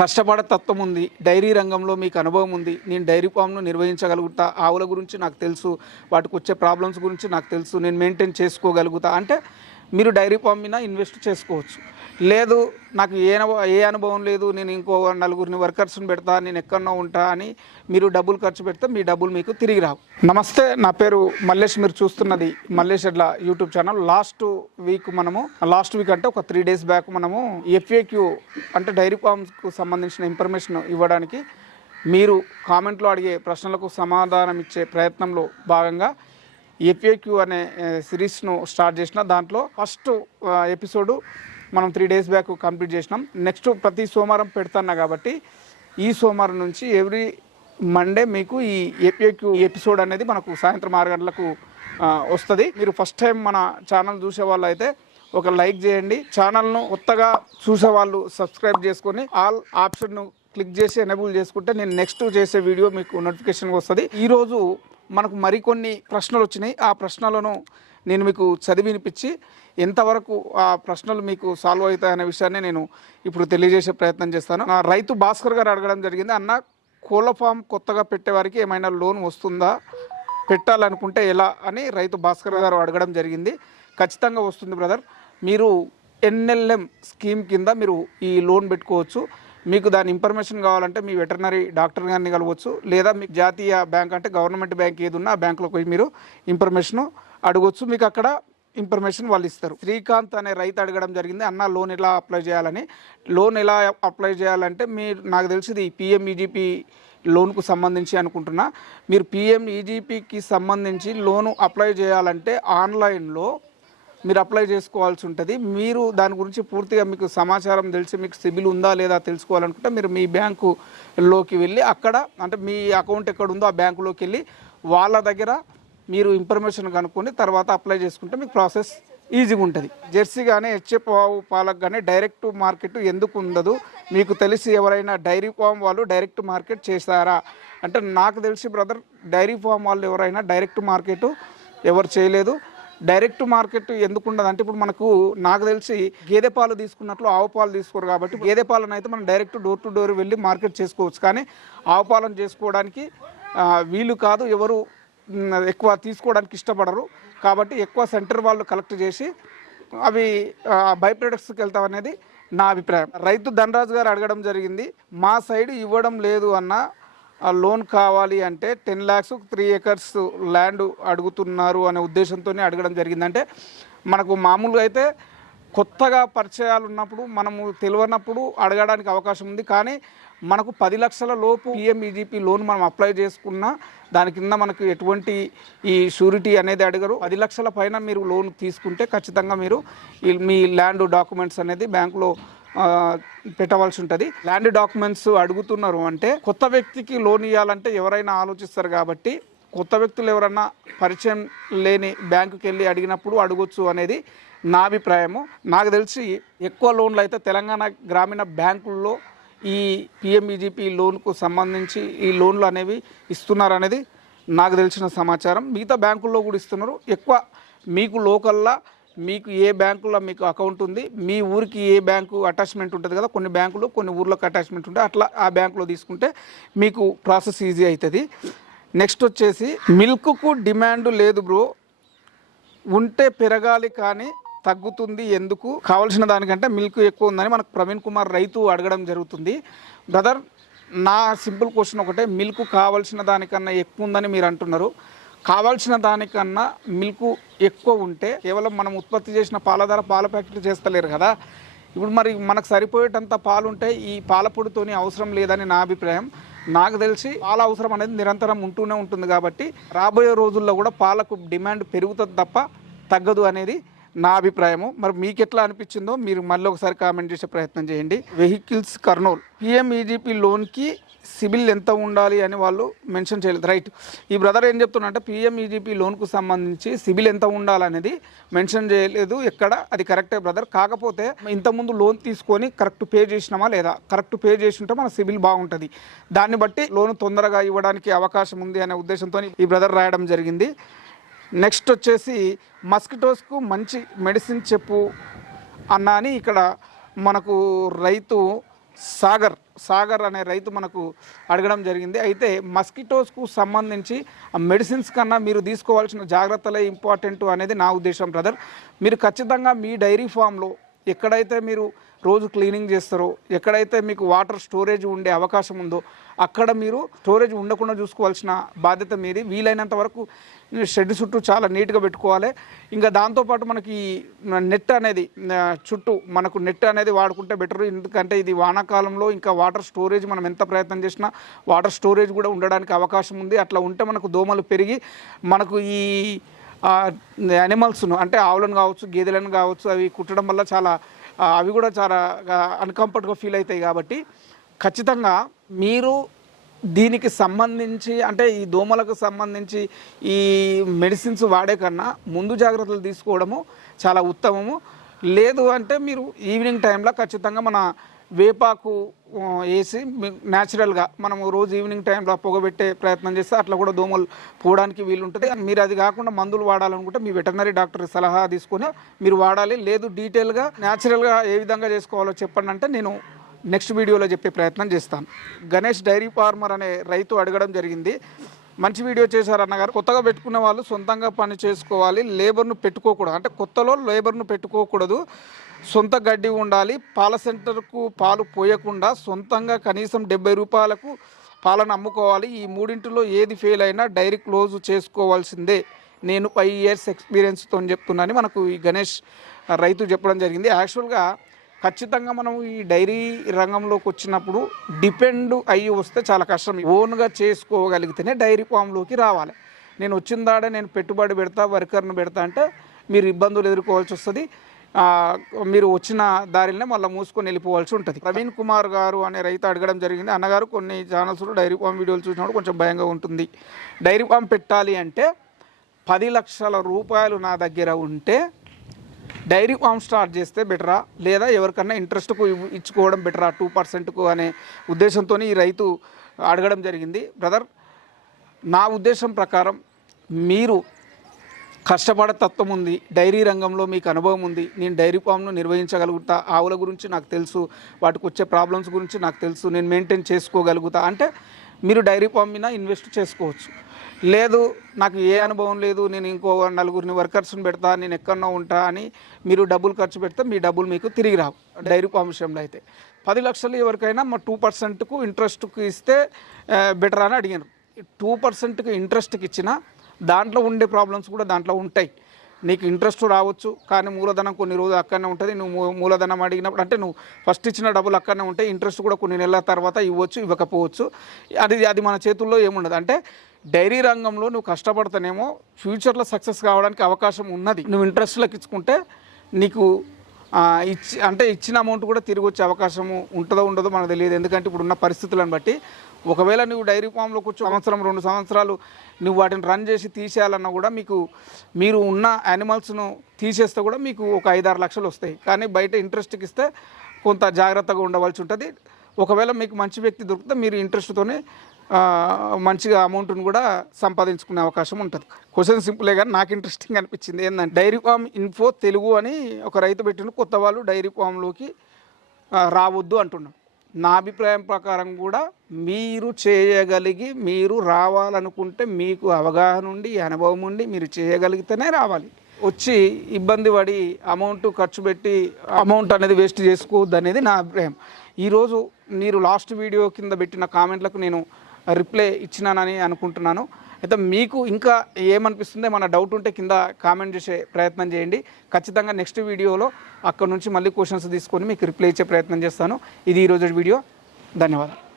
కష్టపడే తత్వం ఉంది. డైరీ రంగంలో మీకు అనుభవం ఉంది. నేను డైరీ ఫామ్ను నిర్వహించగలుగుతా. ఆవుల గురించి నాకు తెలుసు. వాటికి వచ్చే ప్రాబ్లమ్స్ గురించి నాకు తెలుసు. నేను మెయింటైన్ చేసుకోగలుగుతా. అంటే మీరు డైరీ ఫామ్ మీద ఇన్వెస్ట్ చేసుకోవచ్చు. లేదు నాకు ఏ అనుభవ ఏ అనుభవం లేదు నేను ఇంకో నలుగురిని వర్కర్స్ని పెడతా నేను ఎక్కడో ఉంటా అని మీరు డబ్బులు ఖర్చు పెడితే మీ డబ్బులు మీకు తిరిగి రావు. నమస్తే నా పేరు మల్లేష్. మీరు చూస్తున్నది Mallesh Edla YouTube channel. Last week మనము లాస్ట్ వీక్ అంటే ఒక త్రీ డేస్ బ్యాక్ మనము ఎఫ్ఏక్యూ అంటే డైరీ ఫామ్స్కు సంబంధించిన ఇన్ఫర్మేషన్ ఇవ్వడానికి మీరు కామెంట్లో అడిగే ప్రశ్నలకు సమాధానం ఇచ్చే ప్రయత్నంలో భాగంగా ఎఫ్ఏక్యూ అనే సిరీస్ను స్టార్ట్ చేసిన దాంట్లో ఫస్ట్ ఎపిసోడ్ ఎపిసోడు మనం త్రీ డేస్ బ్యాక్ కంప్లీట్ చేసినాం. నెక్స్ట్ ప్రతి సోమవారం పెడుతున్నా కాబట్టి ఈ సోమవారం నుంచి ఎవ్రీ మండే మీకు ఈ ఎఫ్ఏక్యూ ఎపిసోడ్ అనేది మనకు సాయంత్రం ఆరు గంటలకు వస్తుంది. మీరు ఫస్ట్ టైం మన ఛానల్ చూసే వాళ్ళు అయితే ఒక లైక్ చేయండి. ఛానల్ను కొత్తగా చూసే వాళ్ళు సబ్స్క్రైబ్ చేసుకొని ఆల్ ఆప్షన్ను క్లిక్ చేసి ఎనేబుల్ చేసుకుంటే నేను నెక్స్ట్ చేసే వీడియో మీకు నోటిఫికేషన్ వస్తుంది. ఈరోజు మనకు మరికొన్ని ప్రశ్నలు వచ్చినాయి. ఆ ప్రశ్నలను నేను మీకు చదివి వినిపించి ఎంతవరకు ఆ ప్రశ్నలు మీకు సాల్వ్ అవుతాయనే విషయాన్ని నేను ఇప్పుడు తెలియజేసే ప్రయత్నం చేస్తాను. ఆ రైతు భాస్కర్ గారు అడగడం జరిగింది అన్న కోళ్ళ ఫామ్ కొత్తగా పెట్టేవారికి ఏమైనా లోన్ వస్తుందా? పెట్టాలనుకుంటే ఎలా? అని రైతు భాస్కర్ గారు అడగడం జరిగింది. ఖచ్చితంగా వస్తుంది బ్రదర్. మీరు ఎన్ఎల్ఎం స్కీమ్ కింద మీరు ఈ లోన్ పెట్టుకోవచ్చు. మీకు దాని ఇన్ఫర్మేషన్ కావాలంటే మీ వెటర్నరీ డాక్టర్ గారిని కలవచ్చు. లేదా మీకు జాతీయ బ్యాంక్ అంటే గవర్నమెంట్ బ్యాంక్ ఏది ఉన్నా ఆ బ్యాంకులోకి పోయి మీరు ఇన్ఫర్మేషన్ అడగవచ్చు మీకు అక్కడ ఇన్ఫర్మేషన్ వాళ్ళు ఇస్తారు. శ్రీకాంత్ అనే రైతు అడగడం జరిగింది. అన్న లోన్ ఎలా అప్లై చేయాలని. లోన్ ఎలా అప్లై చేయాలంటే మీరు నాకు తెలిసింది పిఎంఈజీపీ లోన్కు సంబంధించి అనుకుంటున్నా. మీరు పిఎంఈజీపీకి సంబంధించి లోను అప్లై చేయాలంటే ఆన్లైన్లో మీరు అప్లై చేసుకోవాల్సి ఉంటుంది. మీరు దాని గురించి పూర్తిగా మీకు సమాచారం తెలిసి మీకు సిబిల్ ఉందా లేదా తెలుసుకోవాలనుకుంటే మీరు మీ బ్యాంకులోకి వెళ్ళి అక్కడ అంటే మీ అకౌంట్ ఎక్కడ ఉందో ఆ బ్యాంకులోకి వెళ్ళి వాళ్ళ దగ్గర మీరు ఇన్ఫర్మేషన్ కనుక్కొని తర్వాత అప్లై చేసుకుంటే మీకు ప్రాసెస్ ఈజీగా ఉంటుంది. జెర్సీ కానీ హెచ్ఎఫ్ ఆవు పాలకు కానీ డైరెక్ట్ మార్కెట్ ఎందుకు ఉండదు? మీకు తెలిసి ఎవరైనా డైరీ ఫామ్ వాళ్ళు డైరెక్ట్ మార్కెట్ చేస్తారా అంటే నాకు తెలిసి బ్రదర్ డైరీ ఫామ్ వాళ్ళు ఎవరైనా డైరెక్ట్ మార్కెట్ ఎవరు చేయలేదు. డైరెక్ట్ మార్కెట్ ఎందుకు ఉండదు? అంటే ఇప్పుడు మనకు నాకు తెలిసి గేదె పాలు తీసుకున్నట్లు ఆవు పాలు తీసుకోరు కాబట్టి గేదె పాలను అయితే మనం డైరెక్ట్ డోర్ టు డోర్ వెళ్ళి మార్కెట్ చేసుకోవచ్చు. కానీ ఆవు పాలను చేసుకోవడానికి వీలు కాదు. ఎవరు ఎక్కువ తీసుకోవడానికి ఇష్టపడరు. కాబట్టి ఎక్కువ సెంటర్ వాళ్ళు కలెక్ట్ చేసి అవి బై ప్రొడక్ట్స్కి వెళ్తాం అనేది నా అభిప్రాయం. రైతు ధనరాజు గారు అడగడం జరిగింది మా సైడ్ ఇవ్వడం లేదు అన్న లోన్ కావాలి అంటే ten lakhs three acres land అడుగుతున్నారు అనే ఉద్దేశంతో అడగడం జరిగిందంటే మనకు మామూలుగా అయితే కొత్తగా పరిచయాలు ఉన్నప్పుడు మనము తెలియనప్పుడు అడగడానికి అవకాశం ఉంది. కానీ మనకు పది లక్షల లోపు పిఎంఈజీపీ లోన్ మనం అప్లై చేసుకున్నా దాని కింద మనకు ఎటువంటి ఈ షూరిటీ అనేది అడగరు. పది లక్షల పైన మీరు లోన్ తీసుకుంటే ఖచ్చితంగా మీరు మీ ల్యాండ్ డాక్యుమెంట్స్ అనేది బ్యాంకులో పెట్టవలసి ఉంటుంది ల్యాండ్ డాక్యుమెంట్స్ అడుగుతున్నారు అంటే కొత్త వ్యక్తికి లోన్ ఇవ్వాలంటే ఎవరైనా ఆలోచిస్తారు కాబట్టి కొత్త వ్యక్తులు ఎవరన్నా పరిచయం లేని బ్యాంకుకి వెళ్ళి అడిగినప్పుడు అడగొచ్చు అనేది నా అభిప్రాయము. నాకు తెలిసి ఎక్కువ లోన్లు అయితే తెలంగాణ గ్రామీణ బ్యాంకుల్లో ఈ పిఎంఈజీపీ లోన్కు సంబంధించి ఈ లోన్లు అనేవి ఇస్తున్నారు అనేది నాకు తెలిసిన సమాచారం. మిగతా బ్యాంకుల్లో కూడా ఇస్తున్నారు. ఎక్కువ మీకు లోకల్లా మీకు ఏ బ్యాంకులో మీకు అకౌంట్ ఉంది మీ ఊరికి ఏ బ్యాంకు అటాచ్మెంట్ ఉంటుంది కదా కొన్ని బ్యాంకులు కొన్ని ఊర్లకు అటాచ్మెంట్ ఉంటాయి అట్లా ఆ బ్యాంకులో తీసుకుంటే మీకు ప్రాసెస్ ఈజీ అవుతుంది. నెక్స్ట్ వచ్చేసి మిల్క్కు డిమాండ్ లేదు బ్రో. ఉంటే పెరగాలి కానీ తగ్గుతుంది ఎందుకు? కావాల్సిన దానికంటే మిల్క్ ఎక్కువ ఉందని మనకు ప్రవీణ్ కుమార్ రైతు అడగడం జరుగుతుంది. బ్రదర్ నా సింపుల్ క్వశ్చన్ ఒకటే మిల్క్ కావాల్సిన దానికన్నా ఎక్కువ ఉందని మీరు అంటున్నారు. కావాల్సిన దానికన్నా మిల్క్ ఎక్కువ ఉంటే కేవలం మనం ఉత్పత్తి చేసిన పాల ధర పాల ప్యాకెట్లు చేస్తలేరు కదా. ఇప్పుడు మరి మనకు సరిపోయేటంత పాలు ఉంటే ఈ పాల పొడితోని అవసరం లేదని నా అభిప్రాయం. నాకు తెలిసి పాల అవసరం అనేది నిరంతరం ఉంటూనే ఉంటుంది కాబట్టి రాబోయే రోజుల్లో కూడా పాలకు డిమాండ్ పెరుగుతుంది తప్ప తగ్గదు అనేది నా అభిప్రాయము. మరి మీకు ఎట్లా అనిపించిందో మీరు మళ్ళీ ఒకసారి కామెంట్ చేసే ప్రయత్నం చేయండి. వెహికల్స్ కర్నూల్ పిఎంఈజీపీ లోన్కి సిబిల్ ఎంత ఉండాలి అని వాళ్ళు మెన్షన్ చేయలేదు. రైట్ ఈ బ్రదర్ ఏం చెప్తున్నారంటే పిఎంఈజీపీ లోన్కు సంబంధించి సిబిల్ ఎంత ఉండాలనేది మెన్షన్ చేయలేదు. ఎక్కడ? అది కరెక్టే బ్రదర్ కాకపోతే ఇంతకుముందు లోన్ తీసుకొని కరెక్ట్ పే చేసినామా లేదా? కరెక్ట్ పే చేసి ఉంటే మన సిబిల్ బాగుంటుంది. దాన్ని బట్టి లోన్ తొందరగా ఇవ్వడానికి అవకాశం ఉంది అనే ఉద్దేశంతో ఈ బ్రదర్ రాయడం జరిగింది. నెక్స్ట్ వచ్చేసి మస్కిటోస్కు మంచి మెడిసిన్ చెప్పు అన్న అని ఇక్కడ మనకు రైతు సాగర్ సాగర్ అనే రైతు మనకు అడగడం జరిగింది. అయితే మస్కిటోస్కు సంబంధించి ఆ మెడిసిన్స్ కన్నా మీరు తీసుకోవాల్సిన జాగ్రత్తలే ఇంపార్టెంట్ అనేది నా ఉద్దేశం బ్రదర్. మీరు ఖచ్చితంగా మీ డైరీ ఫామ్లో ఎక్కడైతే మీరు రోజు క్లీనింగ్ చేస్తారో ఎక్కడైతే మీకు వాటర్ స్టోరేజ్ ఉండే అవకాశం ఉందో అక్కడ మీరు స్టోరేజ్ ఉండకుండా చూసుకోవాల్సిన బాధ్యత మీది. వీలైనంత వరకు షెడ్ చుట్టూ చాలా నీట్గా పెట్టుకోవాలి. ఇంకా దాంతోపాటు మనకి నెట్ అనేది చుట్టూ మనకు నెట్ అనేది వాడుకుంటే బెటర్. ఎందుకంటే ఇది వానాకాలంలో ఇంకా వాటర్ స్టోరేజ్ మనం ఎంత ప్రయత్నం చేసినా వాటర్ స్టోరేజ్ కూడా ఉండడానికి అవకాశం ఉంది. అట్లా ఉంటే మనకు దోమలు పెరిగి మనకు ఈ యానిమల్స్ను అంటే ఆవులను కావచ్చు గేదెలను కావచ్చు అవి కుట్టడం వల్ల చాలా అవి కూడా చాలా అన్కంఫర్ట్గా ఫీల్ అవుతాయి కాబట్టి ఖచ్చితంగా మీరు దీనికి సంబంధించి అంటే ఈ దోమలకు సంబంధించి ఈ మెడిసిన్స్ వాడే కన్నా ముందు జాగ్రత్తలు తీసుకోవడము చాలా ఉత్తమము. లేదు అంటే మీరు ఈవినింగ్ టైంలో ఖచ్చితంగా మన వేపాకు వేసి న్యాచురల్గా మనము రోజు ఈవినింగ్ టైంలో పొగబెట్టే ప్రయత్నం చేస్తే అట్లా కూడా దోమలు పోవడానికి వీలు ఉంటుంది మీరు అది కాకుండా మందులు వాడాలనుకుంటే మీ వెటర్నరీ డాక్టర్ సలహా తీసుకొని మీరు వాడాలి. లేదు డీటెయిల్గా న్యాచురల్గా ఏ విధంగా చేసుకోవాలో చెప్పండి అంటే నేను నెక్స్ట్ వీడియోలో చెప్పే ప్రయత్నం చేస్తాను. గణేష్ డైరీ ఫార్మర్ అనే రైతు అడగడం జరిగింది. మంచి వీడియో చేశారు అన్నగారు. కొత్తగా పెట్టుకున్న వాళ్ళు సొంతంగా పని చేసుకోవాలి లేబర్ను పెట్టుకోకూడదు. అంటే కొత్తలో లేబర్ను పెట్టుకోకూడదు. సొంత గడ్డి ఉండాలి. పాల సెంటర్కు పాలు పోయకుండా సొంతంగా కనీసం డెబ్బై రూపాయలకు పాలను అమ్ముకోవాలి. ఈ మూడింటిలో ఏది ఫెయిల్ అయినా డైరీ క్లోజ్ చేసుకోవాల్సిందే. నేను ఫైవ్ ఇయర్స్ ఎక్స్పీరియన్స్తో చెప్తున్నాను మనకు ఈ గణేష్ రైతు చెప్పడం జరిగింది. యాక్చువల్గా ఖచ్చితంగా మనం ఈ డైరీ రంగంలోకి వచ్చినప్పుడు డిపెండ్ అయ్యి వస్తే చాలా కష్టం. ఓన్గా చేసుకోగలిగితేనే డైరీ ఫామ్లోకి రావాలి. నేను వచ్చిన దాడే నేను పెట్టుబడి పెడతా వర్కర్ను పెడతా అంటే మీరు ఇబ్బందులు ఎదుర్కోవాల్సి వస్తుంది. మీరు వచ్చిన దారిలోనే మళ్ళీ మూసుకొని వెళ్ళిపోవాల్సి ఉంటుంది. ప్రవీణ్ కుమార్ గారు అనే రైతు అడగడం జరిగింది. అన్నగారు కొన్ని ఛానల్స్లో డైరీ ఫామ్ వీడియోలు చూసినప్పుడు కొంచెం భయంగా ఉంటుంది. డైరీ ఫామ్ పెట్టాలి అంటే పది లక్షల రూపాయలు నా దగ్గర ఉంటే డైరీ ఫామ్ స్టార్ట్ చేస్తే బెటరా? లేదా ఎవరికన్నా ఇంట్రెస్ట్కు ఇచ్చుకోవడం బెటరా? టూ పర్సెంట్కు అనే ఉద్దేశంతో ఈ రైతు అడగడం జరిగింది. బ్రదర్ నా ఉద్దేశం ప్రకారం మీరు కష్టపడే తత్వం ఉంది డైరీ రంగంలో మీకు అనుభవం ఉంది నేను డైరీ ఫామ్ను నిర్వహించగలుగుతా ఆవుల గురించి నాకు తెలుసు వాటికి వచ్చే ప్రాబ్లమ్స్ గురించి నాకు తెలుసు నేను మెయింటైన్ చేసుకోగలుగుతా. అంటే మీరు డైరీ ఫామ్ మీద ఇన్వెస్ట్ చేసుకోవచ్చు. లేదు నాకు ఏ అనుభవం లేదు నేను ఇంకో నలుగురిని వర్కర్స్ని పెడతా నేను ఎక్కడో ఉంటా అని మీరు డబ్బులు ఖర్చు పెడితే మీ డబ్బులు మీకు తిరిగి రావు డైరీ ఫామ్ విషయంలో అయితే. పది లక్షలు ఎవరికైనా మా టూ పర్సెంట్కు ఇంట్రెస్ట్కు ఇస్తే బెటర్ అని అడిగాను టూ పర్సెంట్కి ఇంట్రెస్ట్కి ఇచ్చినా దాంట్లో ఉండే ప్రాబ్లమ్స్ కూడా దాంట్లో ఉంటాయి. నీకు ఇంట్రెస్ట్ రావచ్చు కానీ మూలధనం కొన్ని రోజులు అక్కడనే ఉంటుంది. నువ్వు మూలధనం అడిగినప్పుడు అంటే నువ్వు ఫస్ట్ ఇచ్చిన డబ్బులు అక్కడనే ఉంటాయి ఇంట్రెస్ట్ కూడా కొన్ని నెలల తర్వాత ఇవ్వచ్చు ఇవ్వకపోవచ్చు. అది అది మన చేతుల్లో ఏముండదు. అంటే డైరీ రంగంలో నువ్వు కష్టపడతానేమో ఫ్యూచర్లో సక్సెస్ కావడానికి అవకాశం ఉన్నది. నువ్వు ఇంట్రెస్ట్లకు ఇచ్చుకుంటే నీకు ఇచ్చి అంటే ఇచ్చిన అమౌంట్ కూడా తిరిగి వచ్చే అవకాశము ఉంటుందో ఉండదో మనకు తెలియదు. ఎందుకంటే ఇప్పుడు ఉన్న పరిస్థితులను బట్టి ఒకవేళ నువ్వు డైరీ ఫామ్లో కూర్చో సంవత్సరం రెండు సంవత్సరాలు నువ్వు వాటిని రన్ చేసి తీసేయాలన్నా కూడా మీకు మీరు ఉన్న యానిమల్స్ను తీసేస్తే కూడా మీకు ఒక ఐదారు లక్షలు వస్తాయి. కానీ బయట ఇంట్రెస్ట్కి ఇస్తే కొంత జాగ్రత్తగా ఉండవలసి ఉంటుంది. ఒకవేళ మీకు మంచి వ్యక్తి దొరికితే మీరు ఇంట్రెస్ట్తోనే మంచిగా అమౌంట్ను కూడా సంపాదించుకునే అవకాశం ఉంటుంది. క్వశ్చన్ సింపులే కానీ నాకు ఇంట్రెస్టింగ్ అనిపించింది ఏంటంటే డైరీ ఫామ్ ఇన్ఫో తెలుగు అని ఒక రైతు పెట్టిన కొత్త వాళ్ళు డైరీ ఫామ్లోకి రావద్దు అంటున్నాం నా అభిప్రాయం ప్రకారం కూడా మీరు చేయగలిగి మీరు రావాలనుకుంటే మీకు అవగాహన ఉండి అనుభవం ఉండి మీరు చేయగలిగితేనే రావాలి. వచ్చి ఇబ్బంది పడి అమౌంట్ ఖర్చు పెట్టి అమౌంట్ అనేది వేస్ట్ చేసుకోవద్దు అనేది నా అభిప్రాయం. ఈరోజు మీరు లాస్ట్ వీడియో కింద పెట్టిన కామెంట్లకు నేను రిప్లై ఇచ్చినానని అనుకుంటున్నాను. అయితే మీకు ఇంకా ఏమనిపిస్తుంది మన డౌట్ ఉంటే కింద కామెంట్ చేసే ప్రయత్నం చేయండి. ఖచ్చితంగా నెక్స్ట్ వీడియోలో అక్కడ నుంచి మళ్ళీ క్వశ్చన్స్ తీసుకొని మీకు రిప్లై ఇచ్చే ప్రయత్నం చేస్తాను. ఇది ఈరోజు వీడియో. ధన్యవాదాలు.